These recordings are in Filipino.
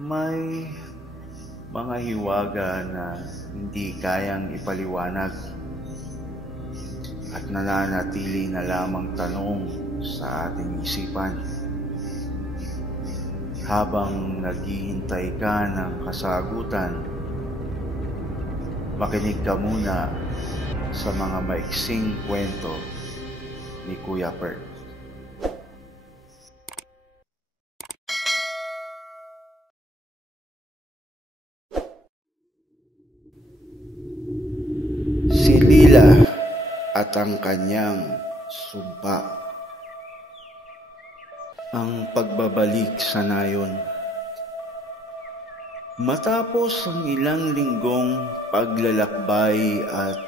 May mga hiwaga na hindi kayang ipaliwanag at nananatili na lamang tanong sa ating isipan. Habang naghihintay ka ng kasagutan, makinig ka muna sa mga maiksing kwento ni Kuya Bert. Si Lila at ang kanyang sumpa. Ang pagbabalik sa nayon. Matapos ang ilang linggong paglalakbay at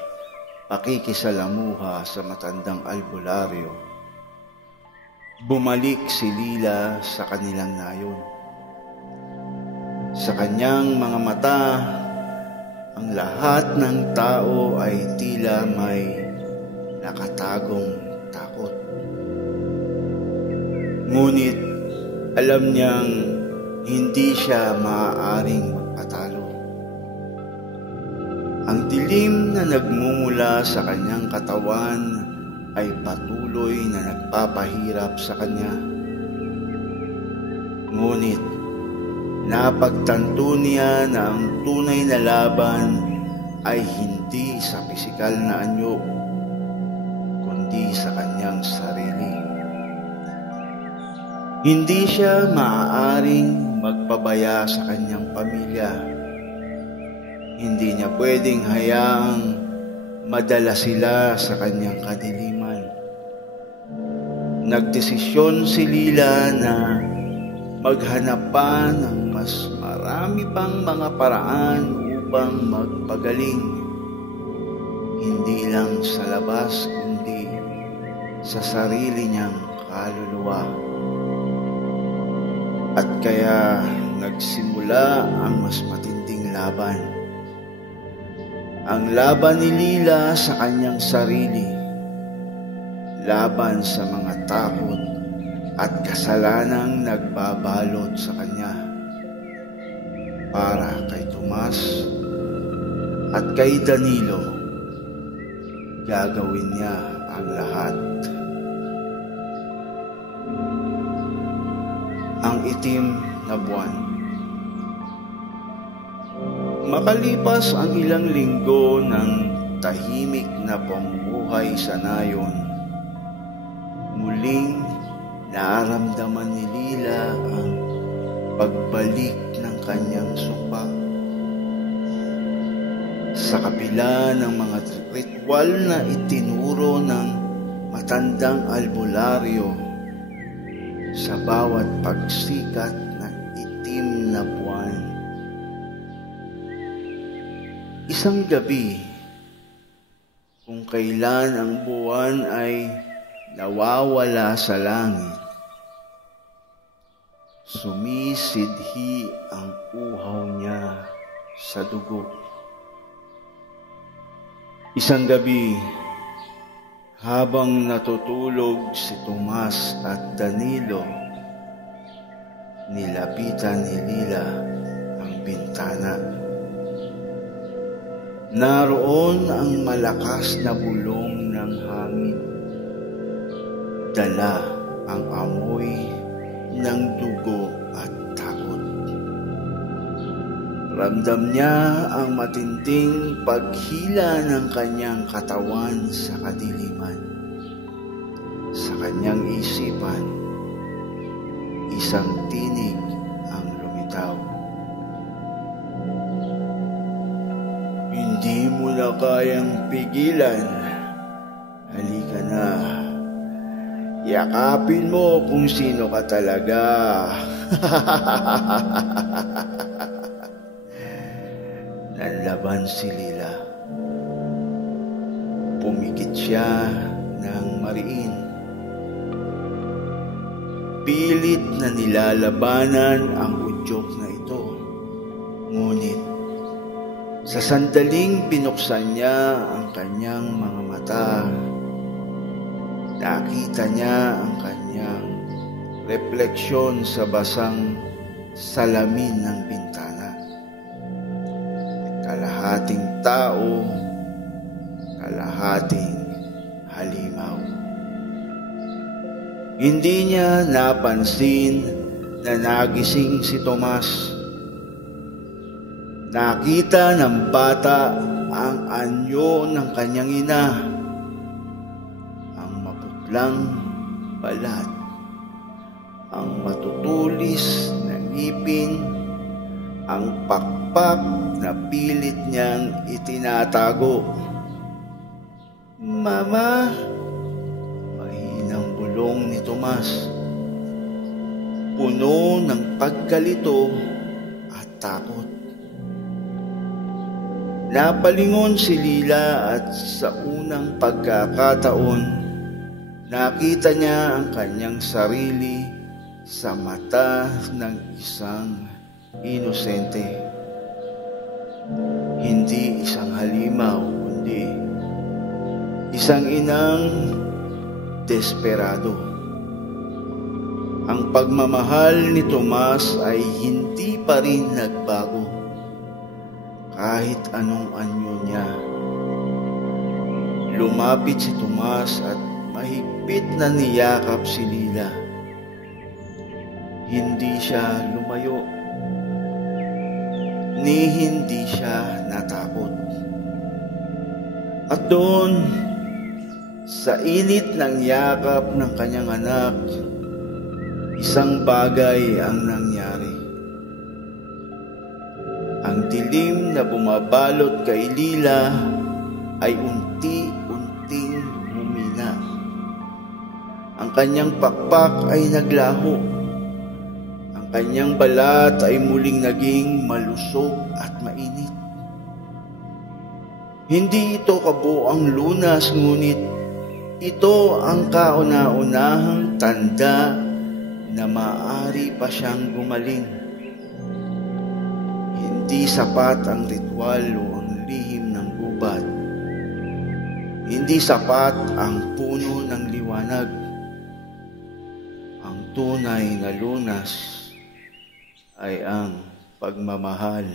pakikisalamuha sa matandang albularyo, bumalik si Lila sa kanilang nayon. Sa kanyang mga mata, ang lahat ng tao ay tila may nakatagong takot. Ngunit alam niyang hindi siya maaaring magpatalo. Ang dilim na nagmumula sa kanyang katawan ay patuloy na nagpapahirap sa kanya. Ngunit napagtanto niya na ang tunay na laban ay hindi sa pisikal na anyo, kundi sa kanyang sarili. Hindi siya maaaring magpabaya sa kanyang pamilya. Hindi niya pwedeng hayaang madala sila sa kanyang kadiliman. Nagdesisyon si Lila na maghanap pa ng mas marami pang mga paraan upang magpagaling. Hindi lang sa labas, kundi sa sarili niyang kaluluwa. At kaya nagsimula ang mas matinding laban. Ang laban ni Lila sa kanyang sarili. Laban sa mga takot at kasalanang nagbabalot sa kanya. Para kay Tomas at kay Danilo, gagawin niya ang lahat. Ang itim na buwan. Makalipas ang ilang linggo ng tahimik na pamumuhay sa nayon, muling nararamdaman ni Lila ang pagbalik ng kanyang sumpa. Sa kabila ng mga ritual na itinuro ng matandang albularyo, sa bawat pagsikat ng itim na buwan, isang gabi, kung kailan ang buwan ay nawawala sa langit, sumisidhi ang uhaw niya sa dugo. Isang gabi, habang natutulog si Tomas at Danilo, nilapitan ni Lila ang bintana. Naroon ang malakas na bulong ng hangin. Dala ang amoy ng dugo at takot. Ramdam niya ang matinding paghila ng kanyang katawan sa kadiliman. Sa kanyang isipan, isang tinig ang lumitaw. Hindi mo na kayang pigilan. Halika na. Yakapin mo kung sino ka talaga. Nanlaban si Lila. Pumikit siya ng mariin. Pilit na nilalabanan ang udyok na ito. Ngunit, sa sandaling binuksan niya ang kanyang mga mata, nakita niya ang kanyang refleksyon sa basang salamin ng bintana. Kalahating tao, kalahating halimaw. Hindi niya napansin na nagising si Tomas. Nakita ng bata ang anyo ng kanyang ina, ang maputlang balat, ang matutulis na ngipin, ang pakpak na pilit niyang itinatago. "Mama!" Mahinang bulong ni Tomas, puno ng pagkalito at takot. Napalingon si Lila at sa unang pagkakataon, nakita niya ang kanyang sarili sa mata ng isang inosente. Hindi isang halimaw, kundi isang inang desperado. Ang pagmamahal ni Tomas ay hindi pa rin nagbago. Kahit anong anyo niya. Lumapit si Tomas at mahigpit na niyakap si Lila. Hindi siya lumayo, ni hindi siya natakot. At doon, sa init ng yakap ng kanyang anak, isang bagay ang nangyari. Ang dilim na bumabalot kay Lila ay unti-unting humina. Ang kanyang pakpak ay naglaho. Ang kanyang balat ay muling naging malusog at mainit. Hindi ito kabuoang lunas, ngunit ito ang kauna-unahang tanda na maaari pa siyang gumaling. Hindi sapat ang ritual o ang lihim ng gubat. Hindi sapat ang puno ng liwanag. Ang tunay na lunas ay ang pagmamahal.